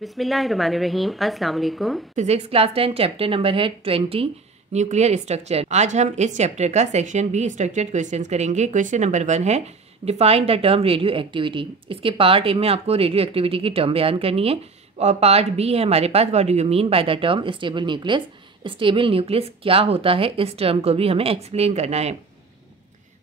बिस्मिल्लाहिर्रहमानिर्रहीम। अस्सलाम वालेकुम। फिजिक्स क्लास 10 चैप्टर नंबर है 20 न्यूक्लियर स्ट्रक्चर। आज हम इस चैप्टर का सेक्शन बी स्ट्रक्चर्ड क्वेश्चंस करेंगे। क्वेश्चन नंबर 1 है define the term radio activity. इसके पार्ट ए में आपको रेडियो एक्टिविटी की टर्म बयान करनी है और पार्ट बी है हमारे पास what do you mean by the term stable nucleus. Stable nucleus क्या होता है, इस टर्म को भी हमें एक्सप्लेन करना है।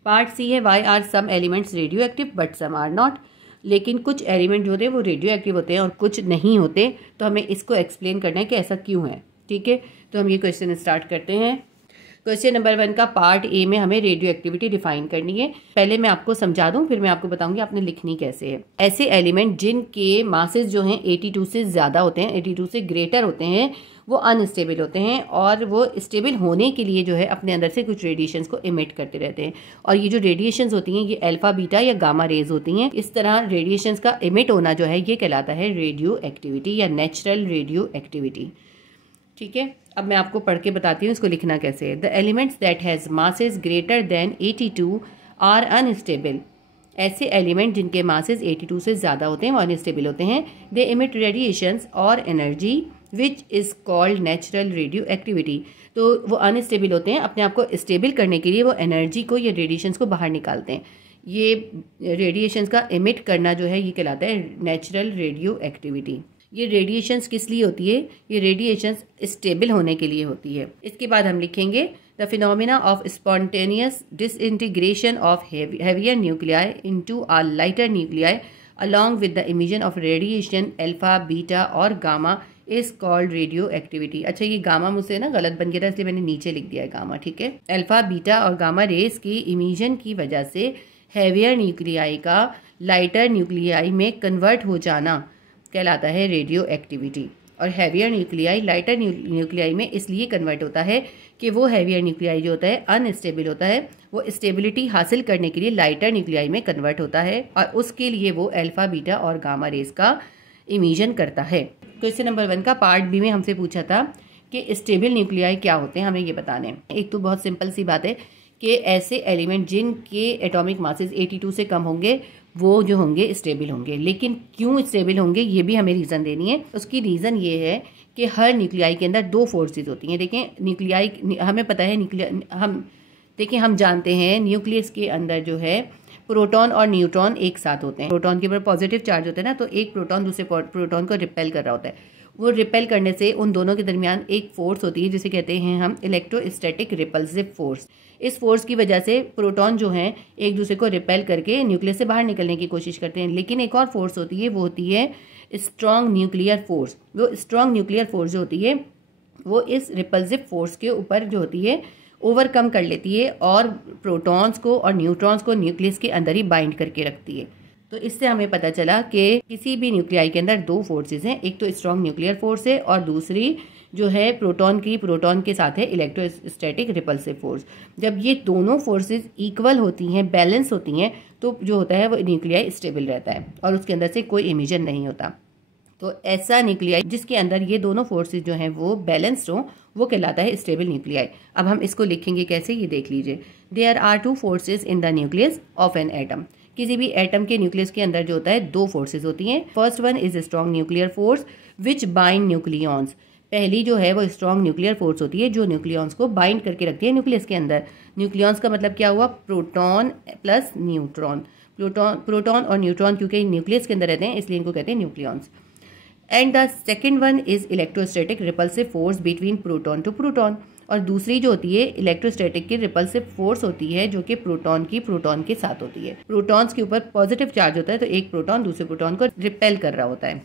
पार्ट सी है why are some elements radioactive but some are not. लेकिन कुछ एलिमेंट जो होते हैं वो रेडियो एक्टिव होते हैं और कुछ नहीं होते, तो हमें इसको एक्सप्लेन करना है कि ऐसा क्यों है। ठीक है, तो हम ये क्वेश्चन स्टार्ट करते हैं। क्वेश्चन नंबर 1 का पार्ट ए में हमें रेडियो एक्टिविटी डिफाइन करनी है। पहले मैं आपको समझा दूं, फिर मैं आपको बताऊंगी आपने लिखनी कैसे है। ऐसे एलिमेंट जिनके मासेस जो हैं 82 से ज़्यादा होते हैं, 82 से ग्रेटर होते हैं, वो अनस्टेबल होते हैं और वो स्टेबल होने के लिए जो है अपने अंदर से कुछ रेडिएशंस को इमिट करते रहते हैं। और ये जो रेडिएशंस होती हैं ये अल्फा बीटा या गामा रेज होती हैं। इस तरह रेडिएशंस का इमिट होना जो है ये कहलाता है रेडियो एक्टिविटी या नेचुरल रेडियो एक्टिविटी। ठीक है, अब मैं आपको पढ़ के बताती हूँ इसको लिखना कैसे है। The elements that has masses greater than 82 are unstable. ऐसे एलिमेंट जिनके मासेस 82 से ज़्यादा होते हैं वो अनस्टेबल होते हैं। दे इमिट रेडिएशंस और energy which is called natural radioactivity. तो वो अनस्टेबल होते हैं, अपने आप को स्टेबल करने के लिए वो एनर्जी को या रेडिएशंस को बाहर निकालते हैं। ये रेडिएशंस का इमिट करना जो है ये कहलाता है नेचुरल रेडियो एक्टिविटी। ये रेडिएशंस किस लिए होती है? ये रेडिएशंस स्टेबल होने के लिए होती है। इसके बाद हम लिखेंगे the phenomena of spontaneous disintegration of heavier nuclei into a lighter nuclei along with the emission of radiation alpha beta और gamma is called radioactivity. अच्छा, ये गामा मुझसे ना गलत बन गया था इसलिए मैंने नीचे लिख दिया है गामा। ठीक है, अल्फा बीटा और गामा रेस की इमिशन की वजह से हैवियर न्यूक्लियाई का लाइटर न्यूक्लियाई में कन्वर्ट हो जाना कहलाता है रेडियो एक्टिविटी। और हैवियर न्यूक्लियाई लाइटर न्यूक्लियाई में इसलिए कन्वर्ट होता है कि वो हैवियर न्यूक्लियाई जो होता है अनस्टेबल होता है, वो स्टेबिलिटी हासिल करने के लिए लाइटर न्यूक्लियाई में कन्वर्ट होता है और उसके लिए वो अल्फा बीटा और गामा रेस का इमिशन करता है। क्वेश्चन नंबर 1 का पार्ट बी में हमसे पूछा था कि स्टेबल न्यूक्लियाई क्या होते हैं, हमें ये बताने हैं। एक तो बहुत सिंपल सी बात है कि ऐसे एलिमेंट जिनके एटॉमिक मासेस 82 से कम होंगे वो जो होंगे स्टेबल होंगे। लेकिन क्यों स्टेबल होंगे ये भी हमें रीज़न देनी है। उसकी रीज़न ये है कि हर न्यूक्लियाई के अंदर 2 फोर्सेज होती हैं। देखें, न्यूक्लियाई हमें पता है हम जानते हैं न्यूक्लियस के अंदर जो है प्रोटॉन और न्यूट्रॉन एक साथ होते हैं। प्रोटॉन के ऊपर पॉजिटिव चार्ज होता है ना, तो एक प्रोटॉन दूसरे प्रोटॉन को रिपेल कर रहा होता है। वो रिपेल करने से उन दोनों के दरमियान एक फोर्स होती है जिसे कहते हैं हम इलेक्ट्रोस्टैटिक रिपल्सिव फोर्स। इस फोर्स की वजह से प्रोटॉन जो हैं एक दूसरे को रिपेल करके न्यूक्लियस से बाहर निकलने की कोशिश करते हैं। लेकिन एक और फोर्स होती है, वो होती है स्ट्रॉन्ग न्यूक्लियर फोर्स। वो स्ट्रॉन्ग न्यूक्लियर फोर्स जो होती है वो इस रिपल्सिव फोर्स के ऊपर जो होती है ओवरकम कर लेती है और प्रोटॉन्स को और न्यूट्रॉन्स को न्यूक्लियस के अंदर ही बाइंड करके रखती है। तो इससे हमें पता चला कि किसी भी न्यूक्लियाई के अंदर 2 फोर्सेस हैं, एक तो स्ट्रॉन्ग न्यूक्लियर फोर्स है और दूसरी जो है प्रोटॉन के साथ है इलेक्ट्रोस्टैटिक रिपल्सिव फोर्स। जब ये दोनों फोर्सेस इक्वल होती हैं, बैलेंस होती हैं, तो जो होता है वो न्यूक्लियाई स्टेबल रहता है और उसके अंदर से कोई इमिशन नहीं होता। तो ऐसा न्यूक्लियाई जिसके अंदर ये दोनों फोर्सेस जो हैं वो बैलेंस्ड हों वो कहलाता है स्टेबल न्यूक्लियाई। अब हम इसको लिखेंगे कैसे, ये देख लीजिए। There are 2 forces in the nucleus of an atom. किसी भी एटम के न्यूक्लियस के अंदर जो होता है 2 फोर्सेस होती हैं। First one is strong nuclear force which bind nucleons. पहली जो है वो स्ट्रॉन्ग न्यूक्लियर फोर्स होती है जो न्यूक्लियॉन्स को बाइंड करके रखती है न्यूक्लियस के अंदर। न्यूक्लियॉन्स का मतलब क्या हुआ? Proton plus neutron. प्रोटॉन और न्यूट्रॉन क्योंकि न्यूक्लियस के अंदर रहते हैं इसलिए इनको कहते हैं nucleons. And the second one is electrostatic repulsive force between proton to proton. और दूसरी जो होती है इलेक्ट्रोस्टैटिक की रिपल्सिव फोर्स होती है जो कि प्रोटॉन के साथ होती है। प्रोटॉन्स के ऊपर पॉजिटिव चार्ज होता है तो एक प्रोटॉन दूसरे प्रोटॉन को रिपेल कर रहा होता है,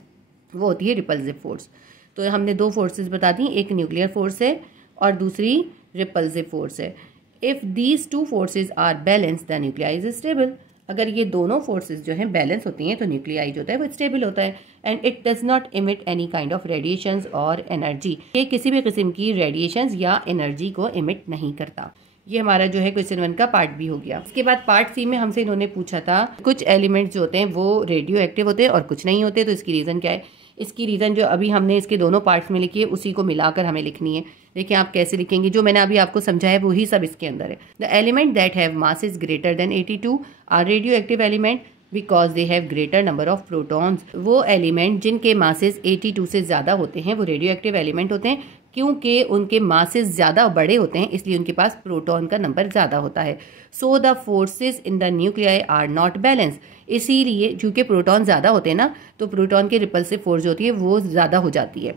वो होती है रिपल्सिव फोर्स। तो हमने 2 फोर्सेस बता दी, एक न्यूक्लियर फोर्स है और दूसरी रिपल्सिव फोर्स है। If these 2 forces are balance the nuclei is stable. अगर ये दोनों फोर्सेस जो हैं बैलेंस होती हैं तो न्यूक्लियाई जो होता है वो स्टेबल होता है। And it does not emit any kind of radiations और एनर्जी। ये किसी भी किस्म की रेडिएशंस या एनर्जी को इमिट नहीं करता। ये हमारा जो है क्वेश्चन 1 का पार्ट बी हो गया। इसके बाद पार्ट सी में हमसे इन्होंने पूछा था कुछ एलिमेंट्स जो होते हैं वो रेडियो एक्टिव होते हैं और कुछ नहीं होते, तो इसकी रीज़न क्या है। इसकी रीज़न जो अभी हमने इसके दोनों पार्ट्स में लिखी है उसी को मिलाकर हमें लिखनी है। देखिए आप कैसे लिखेंगे, जो मैंने अभी आपको समझाया वही सब इसके अंदर है। The element that have masses greater than 82 are radioactive element because they have greater number of protons. वो एलिमेंट जिनके मासेस 82 से ज़्यादा होते हैं वो रेडियो एक्टिव एलिमेंट होते हैं, क्योंकि उनके मासेस ज़्यादा बड़े होते हैं, इसलिए उनके पास प्रोटॉन का नंबर ज़्यादा होता है। So the forces in the nuclei are not balance. इसीलिए क्योंकि प्रोटॉन ज़्यादा होते हैं ना, तो प्रोटॉन की रिपल्सिव फोर्स जो होती है वो ज़्यादा हो जाती है,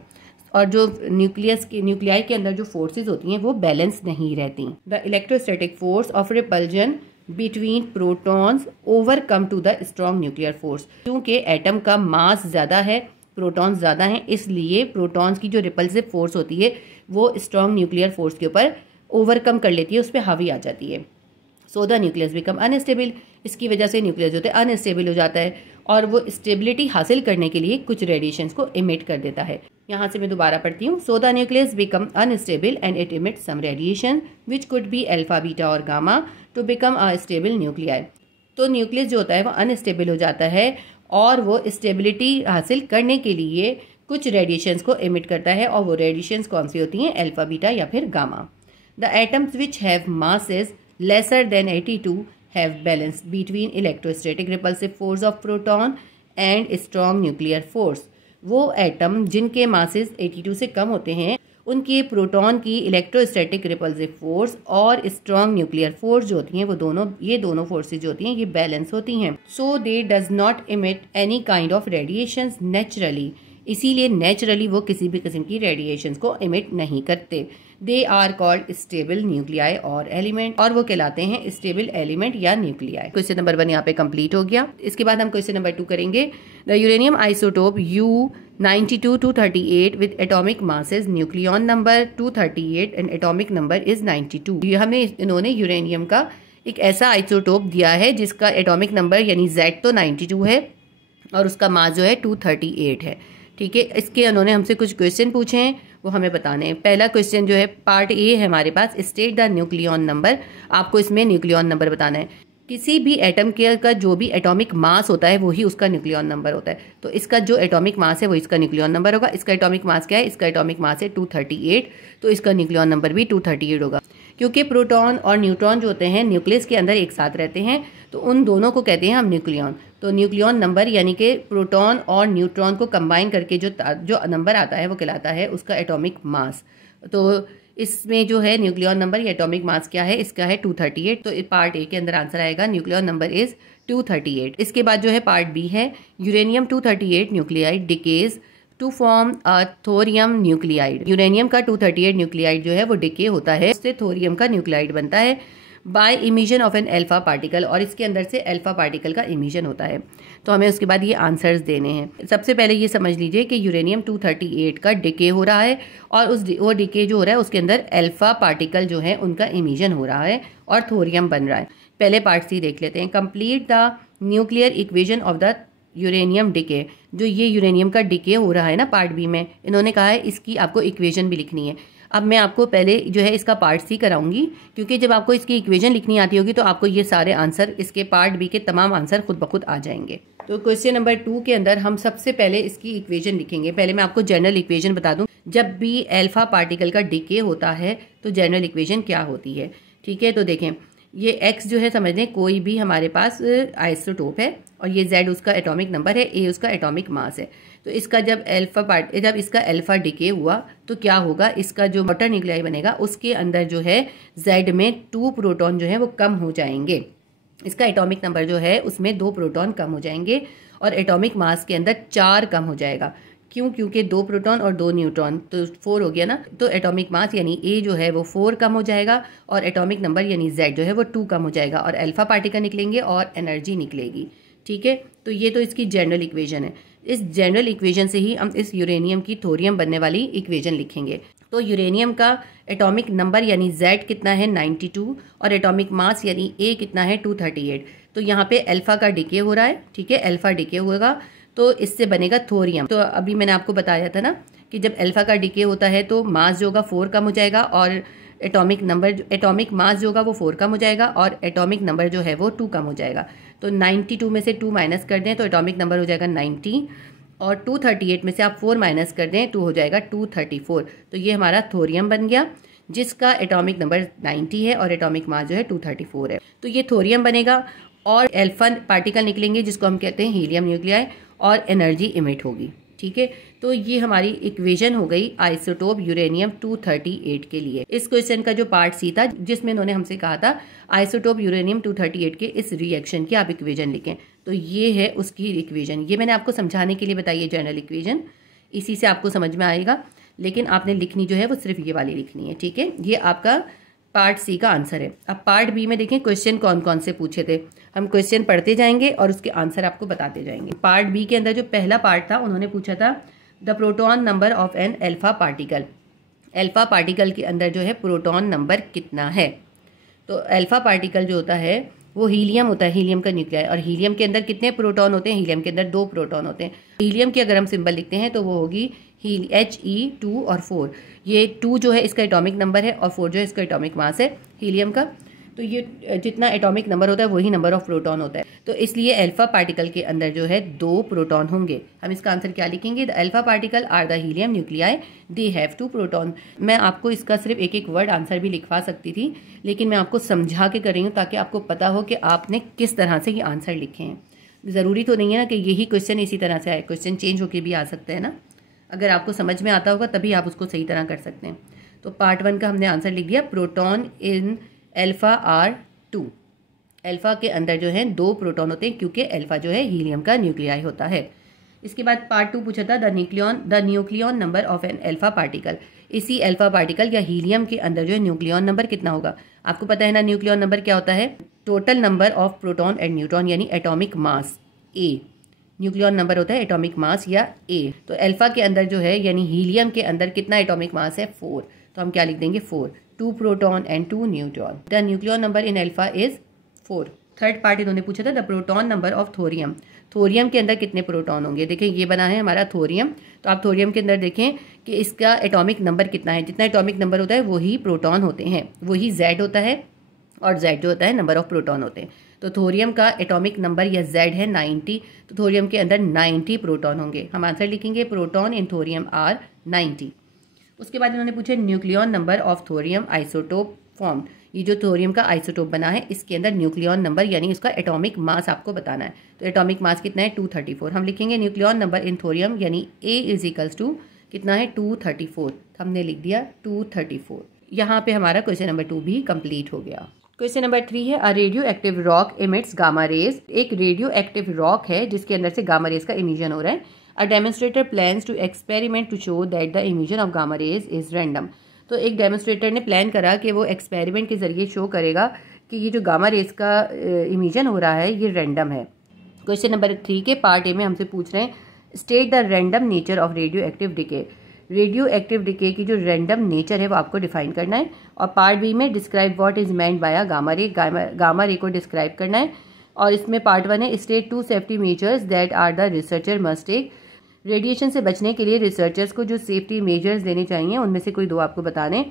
और जो न्यूक्लियाई के अंदर जो फोर्सेज होती हैं वो बैलेंस नहीं रहती। The electrostatic force of repulsion between protons overcome to the strong nuclear force. क्योंकि एटम का मास ज़्यादा है, प्रोटॉन्स ज़्यादा हैं, इसलिए प्रोटॉन्स की जो रिपल्सिव फोर्स होती है वो स्ट्रॉन्ग न्यूक्लियर फोर्स के ऊपर ओवरकम कर लेती है, उस पर हावी आ जाती है। So the nucleus become unstable. इसकी वजह से न्यूक्लियस जो होता है अनस्टेबल हो जाता है, और वो स्टेबिलिटी हासिल करने के लिए कुछ रेडिएशंस को इमिट कर देता है। यहाँ से मैं दोबारा पढ़ती हूँ। So the nucleus become unstable and it emit some radiation which could be alpha, beta और gamma to become a stable nuclei. तो न्यूक्लियस जो होता है वो अनस्टेबल हो जाता है, और वो स्टेबिलिटी हासिल करने के लिए कुछ रेडिएशंस को इमिट करता है, और वो रेडिएशंस कौन सी होती हैं? अल्फा, बीटा या फिर gamma. The atoms which have masses lesser than 82 have balance between electrostatic repulsive force of proton and strong nuclear force। वो एटम जिनके मासेस 82 से कम होते हैं उनके प्रोटॉन की इलेक्ट्रोस्टैटिक रिपल्सिव फोर्स और स्ट्रॉन्ग न्यूक्लियर फोर्स जो होती हैं वो ये दोनों फोर्सेज जो होती हैं ये बैलेंस होती हैं। So they does not emit any kind of radiations naturally. इसीलिए नेचुरली वो किसी भी किस्म की रेडिएशंस को इमिट नहीं करते। They are called stable nuclei और एलिमेंट, और वो कहलाते हैं स्टेबल एलिमेंट या न्यूक्लियाई। क्वेश्चन नंबर 1 यहाँ पे कंप्लीट हो गया। इसके बाद हम क्वेश्चन नंबर 2 करेंगे। The uranium isotope U92-238 with atomic masses nucleon number 238 and atomic number is 92। इन्होंने यूरेनियम का एक ऐसा आइसोटोप दिया है जिसका एटॉमिक नंबर यानी Z तो 92 है और उसका मास जो है 238 है। ठीक है, इसके उन्होंने हमसे कुछ क्वेश्चन पूछे हैं, वो हमें बताने हैं। पहला क्वेश्चन जो है पार्ट ए है हमारे पास, स्टेट द न्यूक्लियन नंबर। आपको इसमें न्यूक्लियन नंबर बताना है। किसी भी एटम के का जो भी एटॉमिक मास होता है वही उसका न्यूक्लियन नंबर होता है। तो इसका जो एटॉमिक मास है वो इसका न्यूक्लियन नंबर होगा। इसका एटॉमिक मास क्या है? इसका एटॉमिक मास है 238, तो इसका न्यूक्लियन नंबर भी 238 होगा। क्योंकि प्रोटॉन और न्यूट्रॉन जो होते हैं न्यूक्लियस के अंदर एक साथ रहते हैं, तो उन दोनों को कहते हैं हम न्यूक्लियन। तो न्यूक्लियन नंबर यानी कि प्रोटॉन और न्यूट्रॉन को कंबाइन करके जो नंबर आता है वो कहलाता है उसका एटॉमिक मास। तो इसमें जो है न्यूक्लियन नंबर या एटॉमिक मास क्या है? इसका है 238। तो पार्ट ए के अंदर आंसर आएगा न्यूक्लियन नंबर इज 238। इसके बाद जो है पार्ट बी है, uranium 238 nuclide decays to form a thorium nuclide. Uranium का 238 न्यूक्लियाइड जो है वो डिके होता है, उससे थोरियम का न्यूक्लियाइड बनता है by emission of an alpha particle, और इसके अंदर से अल्फा पार्टिकल का इमिशन होता है। तो हमें उसके बाद ये आंसर्स देने हैं। सबसे पहले ये समझ लीजिए कि यूरेनियम 238 का डिके हो रहा है, और वो डिके जो हो रहा है उसके अंदर अल्फा पार्टिकल जो है उनका इमिशन हो रहा है और थोरियम बन रहा है। पहले पार्ट सी देख लेते हैं। Complete the nuclear equation of the uranium decay. जो ये यूरेनियम का डिके हो रहा है ना पार्ट बी में, इन्होंने कहा है इसकी आपको इक्वेशन भी लिखनी है। अब मैं आपको पहले जो है इसका पार्ट सी कराऊंगी, क्योंकि जब आपको इसकी इक्वेशन लिखनी आती होगी तो आपको ये सारे आंसर, इसके पार्ट बी के तमाम आंसर खुद ब खुद आ जाएंगे। तो क्वेश्चन नंबर 2 के अंदर हम सबसे पहले इसकी इक्वेशन लिखेंगे। पहले मैं आपको जनरल इक्वेशन बता दूं, जब भी अल्फा पार्टिकल का डिके होता है तो जनरल इक्वेशन क्या होती है। ठीक है, तो देखें ये x जो है समझ लें कोई भी हमारे पास आइसोटोप है, और ये z उसका एटॉमिक नंबर है, a उसका एटॉमिक मास है। तो इसका जब इसका अल्फा डिके हुआ तो क्या होगा? इसका जो वाटर न्यूक्लियाई बनेगा उसके अंदर जो है z में 2 प्रोटॉन जो है वो कम हो जाएंगे। इसका एटॉमिक नंबर जो है उसमें 2 प्रोटॉन कम हो जाएंगे, और एटॉमिक मास के अंदर 4 कम हो जाएगा। क्यों? क्योंकि 2 प्रोटॉन और 2 न्यूट्रॉन, तो 4 हो गया ना। तो एटॉमिक मास यानी A जो है वो 4 कम हो जाएगा, और एटॉमिक नंबर यानी Z जो है वो 2 कम हो जाएगा, और अल्फा पार्टिकल निकलेंगे और एनर्जी निकलेगी। ठीक है, तो ये तो इसकी जनरल इक्वेशन है। इस जनरल इक्वेशन से ही हम इस यूरेनियम की थोरियम बनने वाली इक्वेशन लिखेंगे। तो यूरेनियम का एटॉमिक नंबर यानी Z कितना है? 92, और एटॉमिक मास यानी A कितना है? 238। तो यहाँ पे अल्फा का डिके हो रहा है। ठीक है, अल्फा डिके होगा तो इससे बनेगा थोरियम। तो अभी मैंने आपको बताया था ना कि जब अल्फा का डिके होता है तो मास जो होगा 4 कम हो जाएगा, और एटॉमिक मास जो होगा वो 4 कम हो जाएगा, और एटॉमिक नंबर जो है वो 2 कम हो जाएगा। तो 92 में से 2 माइनस कर दें तो एटॉमिक नंबर हो जाएगा 90, और 238 में से आप 4 माइनस कर दें तो हो जाएगा 234। तो ये हमारा थोरियम बन गया जिसका एटॉमिक नंबर 90 है और एटॉमिक मास जो है 234 है। तो ये थोरियम बनेगा, और अल्फा पार्टिकल निकलेंगे जिसको हम कहते हैं हीलियम न्यूक्लियाई, और एनर्जी इमिट होगी। ठीक है, तो ये हमारी इक्वेशन हो गई आइसोटोप यूरेनियम 238 के लिए। इस क्वेश्चन का जो पार्ट सी था जिसमें इन्होंने हमसे कहा था आइसोटोप यूरेनियम 238 के इस रिएक्शन की आप इक्वेशन लिखें, तो ये है उसकी इक्वेशन। ये मैंने आपको समझाने के लिए बताई है जनरल इक्वेशन, इसी से आपको समझ में आएगा, लेकिन आपने लिखनी जो है वो सिर्फ ये वाली लिखनी है। ठीक है, ये आपका पार्ट सी का आंसर है। अब पार्ट बी में देखें क्वेश्चन कौन कौन से पूछे थे। हम क्वेश्चन पढ़ते जाएंगे और उसके आंसर आपको बताते जाएंगे। पार्ट बी के अंदर जो पहला पार्ट था उन्होंने पूछा था the proton number of an alpha particle. Alpha particle के अंदर जो है प्रोटॉन नंबर कितना है। तो अल्फा पार्टिकल जो होता है वो हीलियम होता है, हीलियम का न्यूक्लियाई, और हीलियम के अंदर कितने प्रोटॉन होते हैं, हीलियम के अंदर 2 प्रोटॉन होते हैं। हीलियम की अगर हम सिंबल लिखते हैं तो वो होगी He2 और 4। ये 2 जो है इसका एटॉमिक नंबर है और 4 जो है इसका एटॉमिक मास है हीलियम का। तो ये जितना एटॉमिक नंबर होता है वही नंबर ऑफ प्रोटॉन होता है। तो इसलिए अल्फा पार्टिकल के अंदर जो है 2 प्रोटॉन होंगे। हम इसका आंसर क्या लिखेंगे, the alpha particle are the helium nuclei, they have 2 proton. मैं आपको इसका सिर्फ एक एक वर्ड आंसर भी लिखवा सकती थी, लेकिन मैं आपको समझा के कर रही हूँ ताकि आपको पता हो कि आपने किस तरह से ये आंसर लिखे हैं। ज़रूरी तो नहीं है ना कि यही क्वेश्चन इसी तरह से आए, क्वेश्चन चेंज होकर भी आ सकते हैं ना। अगर आपको समझ में आता होगा तभी आप उसको सही तरह कर सकते हैं। तो पार्ट 1 का हमने आंसर लिख दिया, proton in alpha are 2। Alpha के अंदर जो है 2 प्रोटॉन होते हैं क्योंकि अल्फा जो है हीलियम का न्यूक्लियाई होता है। इसके बाद पार्ट 2 पूछा था the nucleon number of an alpha particle. इसी अल्फा पार्टिकल या हीलियम के अंदर जो है न्यूक्लियन नंबर कितना होगा। आपको पता है ना न्यूक्लियन नंबर क्या होता है, total number of proton and neutron यानी एटॉमिक मास ए। न्यूक्लियन नंबर होता है एटॉमिक मास या ए। तो अल्फा के अंदर जो है यानी हीलियम के अंदर कितना एटॉमिक मास है, 4। तो हम क्या लिख देंगे, 4, 2 proton and 2 neutron. The nucleon number in alpha is 4। Third part इन्होंने पूछा था the proton number of thorium. Thorium के अंदर कितने प्रोटॉन होंगे। देखें ये बना है हमारा थोरियम, तो आप थोरियम के अंदर देखें कि इसका एटॉमिक नंबर कितना है। जितना एटॉमिक नंबर होता है वही प्रोटॉन होते हैं, वही Z होता है, और Z जो होता है नंबर ऑफ प्रोटॉन होते हैं। तो थोरियम का एटॉमिक नंबर या Z है 90, तो थोरियम के अंदर 90 प्रोटॉन होंगे। हम आंसर लिखेंगे प्रोटॉन इन थोरियम आर 90। उसके बाद इन्होंने पूछा nucleon number of thorium isotope form. ये जो थोरियम का आइसोटोप बना है इसके अंदर न्यूक्लियन नंबर यानी उसका एटॉमिक मास आपको बताना है। तो एटॉमिक मास कितना है, 234। हम लिखेंगे न्यूक्लियन नंबर इन थोरियम यानी A इज इक्वल्स टू कितना है, 234। हमने लिख दिया 234। यहाँ पे हमारा क्वेश्चन नंबर 2 भी कंप्लीट हो गया। क्वेश्चन नंबर 3 है a radio active rock emits gamma rays. एक रेडियो एक्टिव रॉक है जिसके अंदर से गामा रेज का इमिशन हो रहा है। A demonstrator plans to experiment to show that the emission of gamma rays is random. तो एक डेमोन्स्ट्रेटर ने प्लान करा कि वो एक्सपेरिमेंट के जरिए शो करेगा कि ये जो गामा रेज का इमिशन हो रहा है ये रैंडम है। क्वेश्चन नंबर 3 के पार्ट ए में हमसे पूछ रहे हैं state the random nature of radio active decay. Radio active decay की जो रैंडम नेचर है वो आपको डिफाइन करना है। और पार्ट बी में describe what is meant by a gamma ray, gamma ray को डिस्क्राइब करना है। और इसमें पार्ट 1 है state 2 safety measures that are the researcher must take. Radiation से बचने के लिए रिसर्चर्स को जो सेफ्टी मेजर्स लेने चाहिए उनमें से कोई 2 आपको बताने।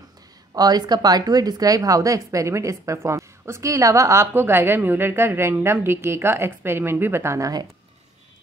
और इसका पार्ट 2 है describe how the experiment is perform. उसके अलावा आपको गाइगर म्यूलर का रैंडम डिके का एक्सपेरिमेंट भी बताना है।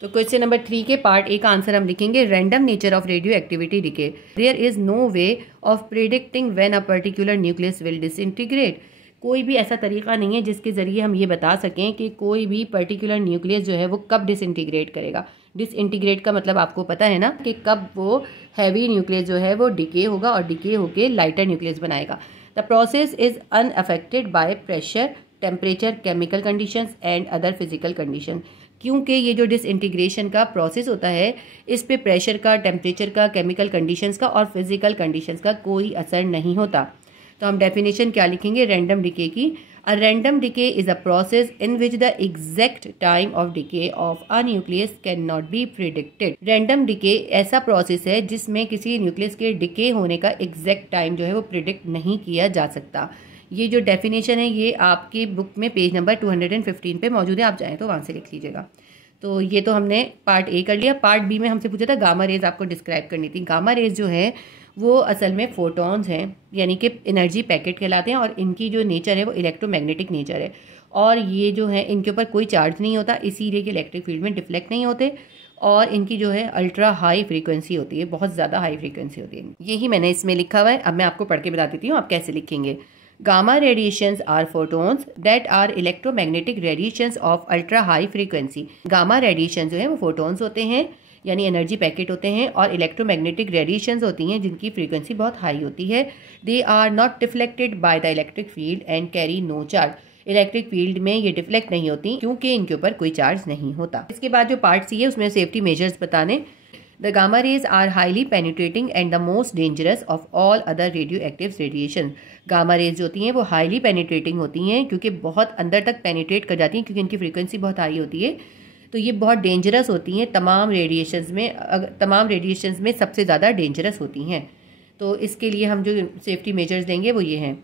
तो क्वेश्चन नंबर 3 के पार्ट ए का आंसर हम लिखेंगे random nature of radioactivity decay. There is no way of predicting when a particular nucleus will disintegrate. कोई भी ऐसा तरीका नहीं है जिसके जरिए हम ये बता सकें कि कोई भी पर्टिकुलर न्यूक्लियस जो है वो कब डिसइंटीग्रेट करेगा। डिसइंटीग्रेट का मतलब आपको पता है ना कि कब वो हैवी न्यूक्लियस जो है वो डिके होगा और डिके होके लाइटर न्यूक्लियस बनाएगा। The process is unaffected by pressure, temperature, chemical conditions and other physical condition. क्योंकि ये जो डिसइंटीग्रेशन का प्रोसेस होता है इस पे प्रेशर का, टेम्परेचर का, केमिकल कंडीशंस का और फिजिकल कंडीशंस का कोई असर नहीं होता। तो हम डेफिनेशन क्या लिखेंगे रैंडम डिके की। A random decay is a process in which the exact time of decay of a nucleus can not be predicted. Random decay ऐसा प्रोसेस है जिसमें किसी न्यूक्लियस के डिके होने का एग्जैक्ट टाइम जो है वो प्रिडिक्ट नहीं किया जा सकता। ये जो डेफिनेशन है ये आपके बुक में पेज नंबर 215 पे मौजूद है, आप चाहें तो वहाँ से लिख लीजिएगा। तो ये तो हमने पार्ट ए कर लिया। पार्ट बी में हमसे पूछा था गामा रेज आपको डिस्क्राइब करनी थी। गामा रेज जो है वो असल में फोटॉन्स हैं यानी कि एनर्जी पैकेट कहलाते हैं और इनकी जो नेचर है वो इलेक्ट्रोमैग्नेटिक नेचर है। और ये जो है इनके ऊपर कोई चार्ज नहीं होता, इसीलिए कि इलेक्ट्रिक फील्ड में डिफ्लेक्ट नहीं होते और इनकी जो है अल्ट्रा हाई फ्रीक्वेंसी होती है, बहुत ज़्यादा हाई फ्रीक्वेंसी होती है। यही मैंने इसमें लिखा हुआ है। अब मैं आपको पढ़ के बता देती हूँ आप कैसे लिखेंगे। Gamma radiations are photons that are electromagnetic radiations of ultra high frequency. Gamma radiation जो है वो फोटोन्स होते हैं, यानी एनर्जी पैकेट होते हैं, और इलेक्ट्रोमैग्नेटिक रेडिएशंस होती हैं जिनकी फ्रीक्वेंसी बहुत हाई होती है। They are not deflected by the electric field and carry no charge. Electric field में ये डिफ्लेक्ट नहीं होती क्योंकि इनके ऊपर कोई चार्ज नहीं होता। इसके बाद जो पार्ट सी है उसमें सेफ्टी मेजर्स बताने। The gamma rays are highly penetrating and the most dangerous of all other radioactive radiation. Gamma rays जो होती हैं वो हाईली पेनिट्रेटिंग होती हैं क्योंकि बहुत अंदर तक पेनिट्रेट कर जाती हैं, क्योंकि इनकी फ्रीक्वेंसी बहुत हाई होती है। तो ये बहुत डेंजरस होती हैं, तमाम रेडिएशंस में सबसे ज़्यादा डेंजरस होती हैं। तो इसके लिए हम जो सेफ्टी मेजर्स देंगे वो ये हैं।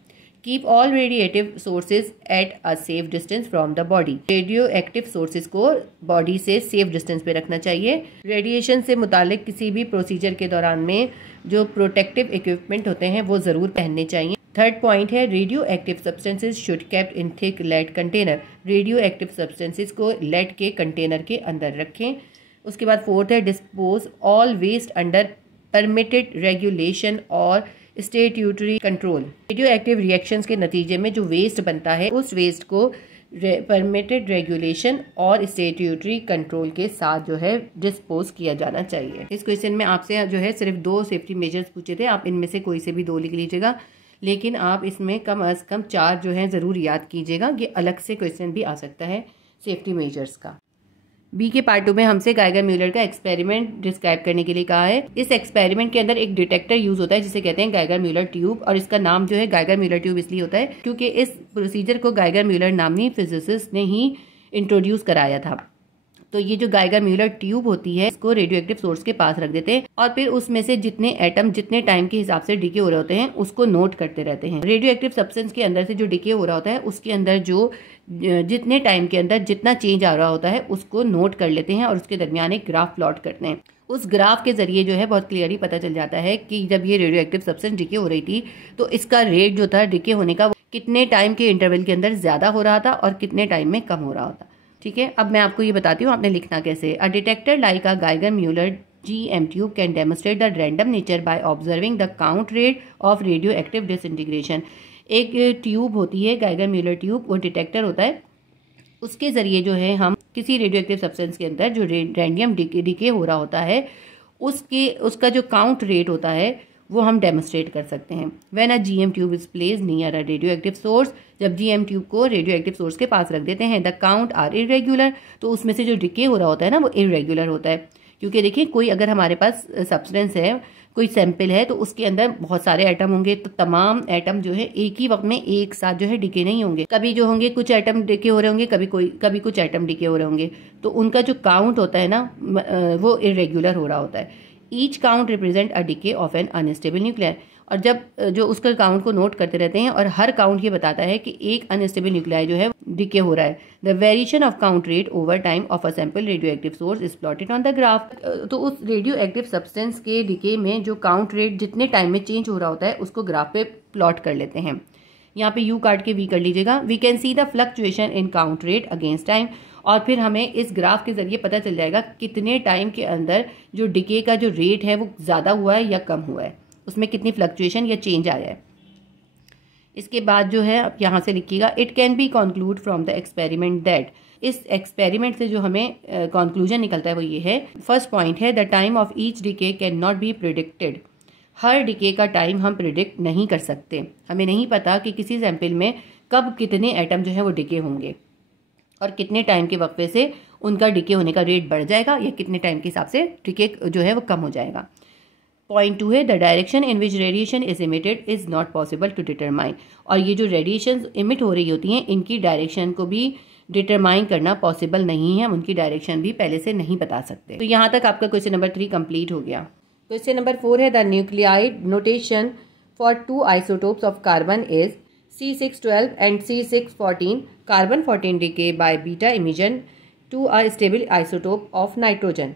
Keep all radiative sources at a safe distance from the body. Radio active sources को बॉडी से सेफ डिस्टेंस पे रखना चाहिए। रेडिएशन से मुतालिक किसी भी प्रोसीजर के दौरान में जो प्रोटेक्टिव इक्विपमेंट होते हैं वो ज़रूर पहनने चाहिए। थर्ड पॉइंट है radioactive substances should kept in thick lead container. Radioactive substances को लेड के कंटेनर के अंदर रखें। उसके बाद फोर्थ है dispose all waste under permitted regulation और statutory control. Radioactive reactions के नतीजे में जो वेस्ट बनता है उस वेस्ट को परमिटेड रेगुलेशन और स्टैट्यूटरी कंट्रोल के साथ जो है डिस्पोज किया जाना चाहिए। इस क्वेश्चन में आपसे जो है सिर्फ 2 सेफ्टी मेजर्स पूछे थे, आप इनमें से कोई से भी 2 लिख लीजिएगा, लेकिन आप इसमें कम अज़ कम 4 जो है ज़रूर याद कीजिएगा। ये अलग से क्वेश्चन भी आ सकता है सेफ्टी मेजर्स का। बी के पार्ट 2 में हमसे गाइगर म्यूलर का एक्सपेरिमेंट डिस्क्राइब करने के लिए कहा है। इस एक्सपेरिमेंट के अंदर एक डिटेक्टर यूज होता है जिसे कहते हैं गाइगर म्यूलर ट्यूब, और इसका नाम जो है गाइगर म्यूलर ट्यूब इसलिए होता है क्योंकि इस प्रोसीजर को गाइगर म्यूलर नामनी फिजिसिस्ट ने ही इंट्रोड्यूस कराया था। तो ये जो गाइगर म्यूलर ट्यूब होती है इसको रेडियो एक्टिव सोर्स के पास रख देते हैं और फिर उसमें से जितने एटम जितने टाइम के हिसाब से डिके हो रहे होते हैं उसको नोट करते रहते हैं। रेडियो एक्टिव सब्सटेंस के अंदर से जो डिके हो रहा होता है उसके अंदर जो जितने टाइम के अंदर जितना चेंज आ रहा होता है उसको नोट कर लेते हैं और उसके दरमियान एक ग्राफ प्लॉट करते हैं। उस ग्राफ के जरिए जो है बहुत क्लियरली पता चल जाता है कि जब ये रेडियो एक्टिव सब्सटेंस डिके हो रही थी तो इसका रेट जो था डिके होने का कितने टाइम के इंटरवल के अंदर ज्यादा हो रहा था और कितने टाइम में कम हो रहा था। ठीक है, अब मैं आपको ये बताती हूँ आपने लिखना कैसे। A detector like a Geiger Muller GM tube can demonstrate the random nature by observing the count rate of radioactive disintegration. एक ट्यूब होती है गाइगर म्यूलर ट्यूब, वो डिटेक्टर होता है, उसके जरिए जो है हम किसी रेडियो एक्टिव सब्सटेंस के अंदर जो रैंडम डिके हो रहा होता है उसका जो काउंट रेट होता है वो हम डेमोस्ट्रेट कर सकते हैं। When a GM tube is placed near a radio active source, जब GM ट्यूब को रेडियो एक्टिव सोर्स के पास रख देते हैं, द काउंट आर इरेगुलर, तो उसमें से जो डिके हो रहा होता है ना वो इरेगुलर होता है। क्योंकि देखिए कोई अगर हमारे पास सब्सटेंस है, कोई सैंपल है, तो उसके अंदर बहुत सारे एटम होंगे, तो तमाम एटम जो है एक ही वक्त में एक साथ जो है डिके नहीं होंगे। कभी जो होंगे कुछ एटम डिके हो रहे होंगे, कभी कुछ एटम डिके हो रहे होंगे, तो उनका जो काउंट होता है ना वो इरेगुलर हो रहा होता है। Each count represent a decay of N unstable nuclear, और जब जो उसका काउंट को नोट करते रहते हैं और हर काउंट ये बताता है कि एक अनस्टेबल न्यूक्लियर जो है डिके हो रहा है। The variation of count rate over time of a sample radio active source is plotted on the graph. तो उस रेडियो एक्टिव सब्सटेंस के डिके में जो काउंट रेट जितने टाइम में चेंज हो रहा होता है उसको ग्राफ पे प्लॉट कर लेते हैं। यहाँ पे यू काट के वी कर लीजिएगा। We can see the fluctuation in count rate against time, और फिर हमें इस ग्राफ के जरिए पता चल जाएगा कितने टाइम के अंदर जो डिके का जो रेट है वो ज़्यादा हुआ है या कम हुआ है, उसमें कितनी फ्लक्चुएशन या चेंज आया है। इसके बाद जो है आप यहाँ से लिखिएगा, it can be conclude from the experiment that, इस एक्सपेरिमेंट से जो हमें कंक्लूजन निकलता है वो ये है। फर्स्ट पॉइंट है the time of each decay can not be predicted. Her decay का टाइम हम प्रिडिक्ट नहीं कर सकते, हमें नहीं पता कि किसी सैंपल में कब कितने एटम जो है वो डिके होंगे और कितने टाइम के वक्फे से उनका डिके होने का रेट बढ़ जाएगा या कितने टाइम के हिसाब से डिके जो है वो कम हो जाएगा। पॉइंट 2 है the direction in which radiation is emitted is not possible to determine, और ये जो रेडिएशन इमिट हो रही होती हैं इनकी डायरेक्शन को भी डिटरमाइन करना पॉसिबल नहीं है, हम उनकी डायरेक्शन भी पहले से नहीं बता सकते। तो यहाँ तक आपका क्वेश्चन नंबर 3 कंप्लीट हो गया। क्वेश्चन नंबर 4 है the nuclide notation for 2 isotopes of carbon is C612 and C614. Carbon 14 decay by beta emission to a stable isotope of nitrogen.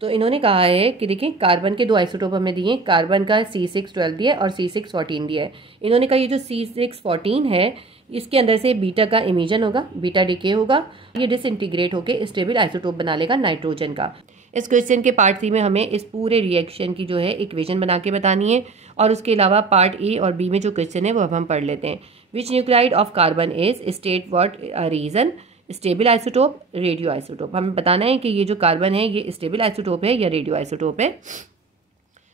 तो इन्होंने कहा है कि देखिए कार्बन के 2 आइसोटोप हमें दिए, कार्बन का C612 दिया और C614 दिया है। इन्होंने कहा ये जो C614 है इसके अंदर से बीटा का इमिशन होगा, बीटा डिके होगा, ये डिसइंटीग्रेट होकर स्टेबल आइसोटोप बना लेगा नाइट्रोजन का। इस क्वेश्चन के पार्ट 3 में हमें इस पूरे रिएक्शन की जो है इक्वेशन बना के बतानी है, और उसके अलावा पार्ट ए और बी में जो क्वेश्चन है वो अब हम पढ़ लेते हैं। Which nuclide of carbon is state what reason, stable isotope, radioisotope. हमें बताना है कि ये जो कार्बन है ये स्टेबल आइसोटोप है या रेडियो आइसोटोप है।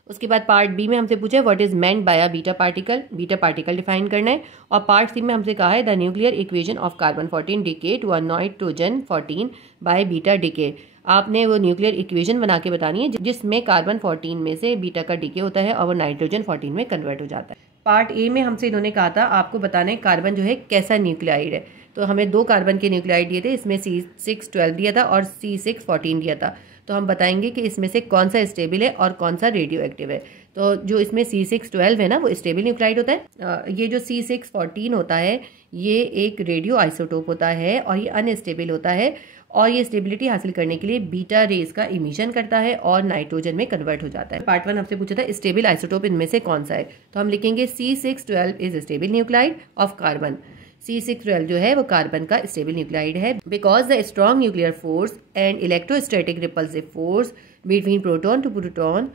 उसके बाद पार्ट बी में हमसे पूछा है what is meant by a beta particle, beta particle define करना है। और पार्ट सी में हमसे कहा है the nuclear equation of carbon 14 decay to a nitrogen 14 by beta decay. आपने वो न्यूक्लियर इक्वेशन बना के बतानी है जिसमें कार्बन 14 में से बीटा का डिके होता है और वो नाइट्रोजन 14 में कन्वर्ट हो जाता है। पार्ट ए में हमसे इन्होंने कहा था आपको बताना है कार्बन जो है कैसा न्यूक्लियाइड है। तो हमें 2 कार्बन के न्यूक्लियाइड दिए थे, इसमें C612 दिया था और C614 दिया था। तो हम बताएंगे कि इसमें से कौन सा स्टेबल है और कौन सा रेडियो एक्टिव है। तो जो इसमें C612 है ना वो स्टेबल न्यूक्लाइड होता है। ये जो C614 होता है ये एक रेडियो आइसोटोप होता है और ये अनस्टेबल होता है, और ये स्टेबिलिटी हासिल करने के लिए बीटा रेज का इमिशन करता है और नाइट्रोजन में कन्वर्ट हो जाता है। पार्ट 1 हमसे पूछा था स्टेबल आइसोटोप इनमें से कौन सा है। तो हम लिखेंगे C612 is stable nuclide of carbon. C612 जो है वो कार्बन का स्टेबल न्यूक्लाइड है because the strong nuclear force and electrostatic repulsive force between proton to proton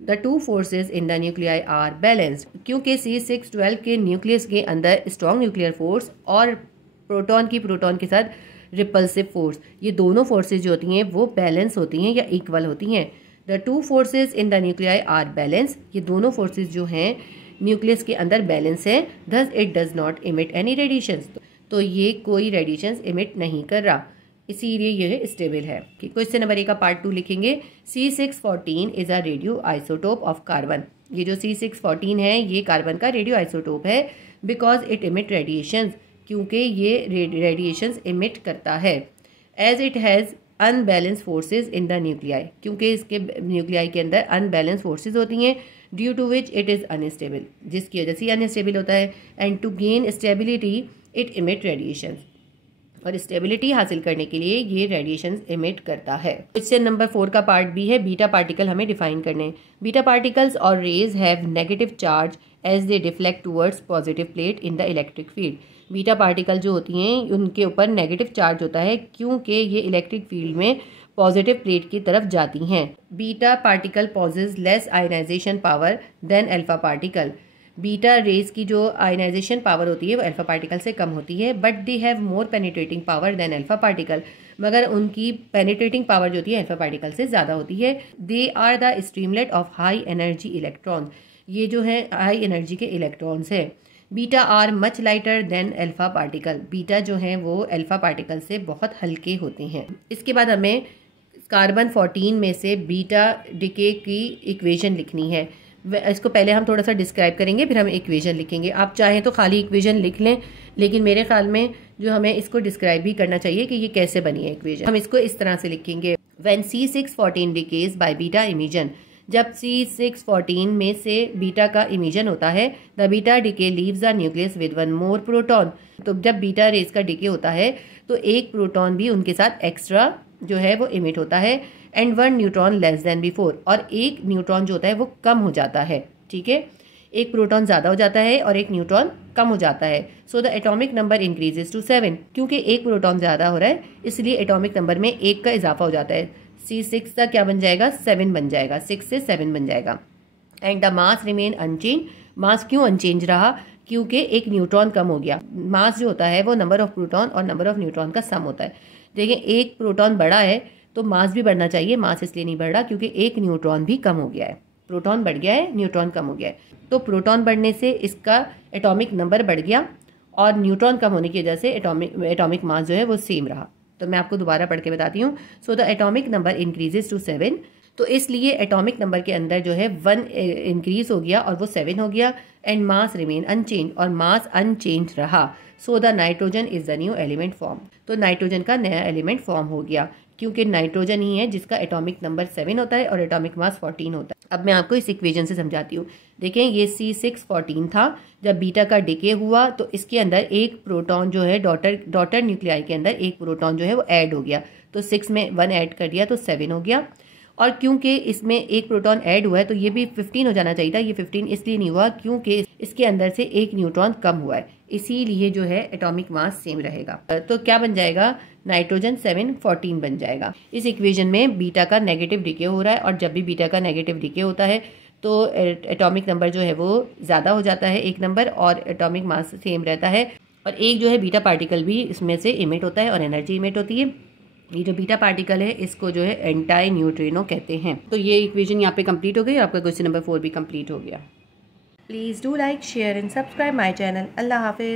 the two forces in the nuclei are balanced. क्योंकि C612 के nucleus के अंदर strong nuclear force और प्रोटॉन की प्रोटॉन के साथ रिपल्सिव फोर्स, ये दोनों फोर्सेज जो होती हैं वो बैलेंस होती हैं या इक्वल होती हैं। The two forces in the nuclei are balance, ये दोनों फोर्सेज जो हैं न्यूक्लियस के अंदर बैलेंस है। thus it does not emit any radiations, तो ये कोई रेडिएशंस इमिट नहीं कर रहा, इसीलिए यह स्टेबल है। क्वेश्चन नंबर 1 का पार्ट 2 लिखेंगे C614 is a radioisotope of carbon. ये जो C614 है ये कार्बन का रेडियो आइसोटोप है बिकॉज इट इमिट रेडिएशंस, क्योंकि ये रेडिएशंस इमिट करता है। As it has unbalance forces in the nuclei, क्योंकि इसके न्यूक्लियाई के अंदर अनबैलेंस फोर्सेज होती हैं due to which it is unstable, जिसकी वजह से अनस्टेबल होता है। And to gain stability it emit radiations, और स्टेबिलिटी हासिल करने के लिए ये रेडिएशंस इमिट करता है। क्वेश्चन नंबर 4 का पार्ट बी है बीटा पार्टिकल हमें डिफाइन करने हैं। बीटा पार्टिकल्स और rays have negative charge as they deflect towards positive plate in the electric field. Beta particle जो होती हैं उनके ऊपर नेगेटिव चार्ज होता है क्योंकि ये इलेक्ट्रिक फील्ड में पॉजिटिव प्लेट की तरफ जाती हैं। Beta particle possess less ionisation power than alpha particle. Beta rays की जो आयनाइजेशन पावर होती है वो अल्फा पार्टिकल से कम होती है, but they have more penetrating power than alpha particle, मगर उनकी पेनिट्रेटिंग पावर जो होती है अल्फा पार्टिकल से ज़्यादा होती है। They are the streamlet of high energy electron, ये जो है हाई एनर्जी के इलेक्ट्रॉन्स है। Beta are much lighter than alpha particle, beta जो है वो अल्फा पार्टिकल से बहुत हल्के होते हैं। इसके बाद हमें कार्बन 14 में से बीटा डिके की इक्वेशन लिखनी है। इसको पहले हम थोड़ा सा डिस्क्राइब करेंगे फिर हम इक्वेशन लिखेंगे। आप चाहें तो खाली इक्वेशन लिख लें, लेकिन मेरे ख्याल में जो हमें इसको डिस्क्राइब भी करना चाहिए कि ये कैसे बनी है इक्वेशन। हम इसको इस तरह से लिखेंगे when C614 decays by beta emission, जब C614 में से बीटा का इमिशन होता है the beta decay leaves the nucleus with 1 more proton. तो जब बीटा रेज का डिके होता है तो एक प्रोटॉन भी उनके साथ एक्स्ट्रा जो है वो इमिट होता है, and 1 neutron less than before, और एक न्यूट्रॉन जो होता है वो कम हो जाता है। ठीक है, एक प्रोटॉन ज़्यादा हो जाता है और एक न्यूट्रॉन कम हो जाता है। So the atomic number increases to 7, क्योंकि एक प्रोटॉन ज़्यादा हो रहा है इसलिए एटॉमिक नंबर में 1 का इजाफा हो जाता है। C6 का क्या बन जाएगा 7 बन जाएगा, 6 से 7 बन जाएगा। And the mass remain unchange, mass क्यों अनचेंज रहा, क्योंकि एक न्यूट्रॉन कम हो गया। मास जो होता है वो नंबर ऑफ प्रोटॉन और नंबर ऑफ न्यूट्रॉन का सम होता है। देखिए एक प्रोटॉन बड़ा है तो मास भी बढ़ना चाहिए, मास इसलिए नहीं बढ़ रहा क्योंकि एक न्यूट्रॉन भी कम हो गया है। प्रोटॉन बढ़ गया है, न्यूट्रॉन कम हो गया है, तो प्रोटॉन बढ़ने से इसका एटॉमिक नंबर बढ़ गया और न्यूट्रॉन कम होने की वजह से एटॉमिक मास जो है वो सेम रहा। तो मैं आपको दोबारा पढ़ के बताती हूँ। So the atomic number increases to 7, तो इसलिए एटॉमिक नंबर के अंदर जो है 1 इंक्रीज हो गया और वो 7 हो गया। एंड मास रिमेन अनचेंज, और मास अनचेंज रहा। So the nitrogen is the new element form, तो नाइट्रोजन का नया एलिमेंट फॉर्म हो गया क्योंकि नाइट्रोजन ही है जिसका एटॉमिक नंबर 7 होता है और एटॉमिक मास 14 होता है। अब मैं आपको इस इक्वेशन से समझाती हूँ। देखें ये C614 था, जब बीटा का डिके हुआ तो इसके अंदर एक प्रोटॉन जो है डॉटर न्यूक्लियाई के अंदर एक प्रोटॉन जो है वो ऐड हो गया, तो 6 में 1 ऐड कर दिया तो 7 हो गया। और क्योंकि इसमें एक प्रोटॉन ऐड हुआ है तो ये भी 15 हो जाना चाहिए था। ये 15 इसलिए नहीं हुआ क्योंकि इसके अंदर से एक न्यूट्रॉन कम हुआ है, इसीलिए जो है एटॉमिक मास सेम रहेगा। तो क्या बन जाएगा नाइट्रोजन 7 14 बन जाएगा। इस इक्वेशन में बीटा का नेगेटिव डीके हो रहा है और जब भी बीटा का नेगेटिव डीके होता है तो एटॉमिक नंबर जो है वो ज़्यादा हो जाता है एक नंबर, और एटॉमिक मास सेम रहता है, और एक जो है बीटा पार्टिकल भी इसमें से इमिट होता है और एनर्जी इमिट होती है। ये जो बीटा पार्टिकल है इसको जो है एंटी न्यूट्रिनो कहते हैं। तो ये इक्वेशन यहाँ पे कंप्लीट हो गई, आपका क्वेश्चन नंबर 4 भी कंप्लीट हो गया। Please do like, share and subscribe my channel. अल्लाह हाफिज़।